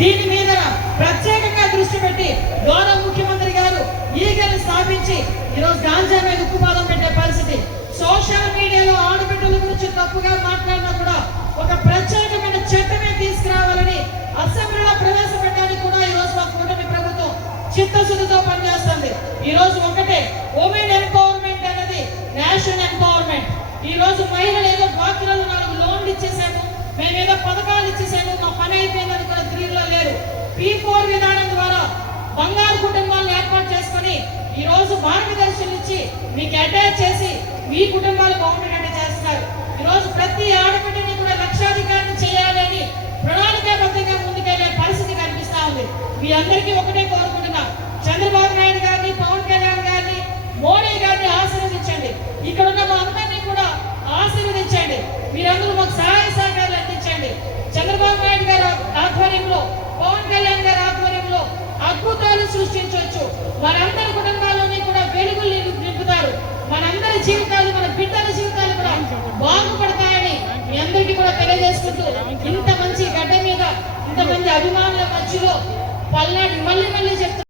దీని మీద ప్రత్యేకంగా దృష్టి పెట్టి గౌరవ ముఖ్యమంత్రి గారు ఈగలు స్థాపించి ఈరోజు గాంజా మీద ఉక్కుపాదం పెట్టే పరిస్థితి. సోషల్ మీడియాలో ఆడబిడ్డల గురించి తప్పుగా మాట్లాడినా కూడా ఒక ప్రత్యేకమైన చట్టమే తీసుకురావాలని అసెంబ్లీలో ప్రవేశపెట్టడానికి కూడా ఈ రోజు మా కూటమి ప్రభుత్వం చిత్తశుద్ధితో పనిచేస్తుంది. ఈ రోజు ఒకటే ఉమెన్ ఎంపవర్మెంట్ అనేది నేషనల్ ఎంపవర్మెంట్. ఈ రోజు మహిళలు ఏదో బాధ్యులు 4 లోన్లు ఇచ్చేసాము, మేమేదో పథకాలు ఇచ్చేసాము, మా పని అయిపోయిందని కూడా తిరిగిలో లేరు. P4 విధానం ద్వారా బంగారు కుటుంబాలను ఏర్పాటు చేసుకుని ఈ రోజు మార్గదర్శనం ఇచ్చి మీకు అటాచ్ చేసి మీ కుటుంబాలు బాగుండేటట్టు చేస్తున్నారు. ఈ రోజు ప్రతి ఆడబిడ్డని కూడా లక్షాధికారిని చేయాలని ప్రణాళికాబద్ధంగా ముందుకెళ్లే పరిస్థితి కనిపిస్తా ఉంది. మీ అందరికీ ఒకటే కోరుకుంటున్నా, చంద్రబాబు నాయుడు గారిని, పవన్ కళ్యాణ్ గారిని, మోడీ గారిని ఆశీర్వదించండి. ఇక్కడ ఉన్న మా అందరినీ కూడా ఆశీర్వదించండి. మీరందరూ మాకు సహాయ సహకారాలు అందించండి. చంద్రబాబు నాయుడు గారి ఆధ్వర్యంలో, పవన్ కళ్యాణ్ గారి ఆధ్వర్యంలో అద్భుతాలు సృష్టించవచ్చు. మనందరి కుటుంబాల్లోని కూడా వెలుగులు నింపుతారు. మనందరి జీవితాలు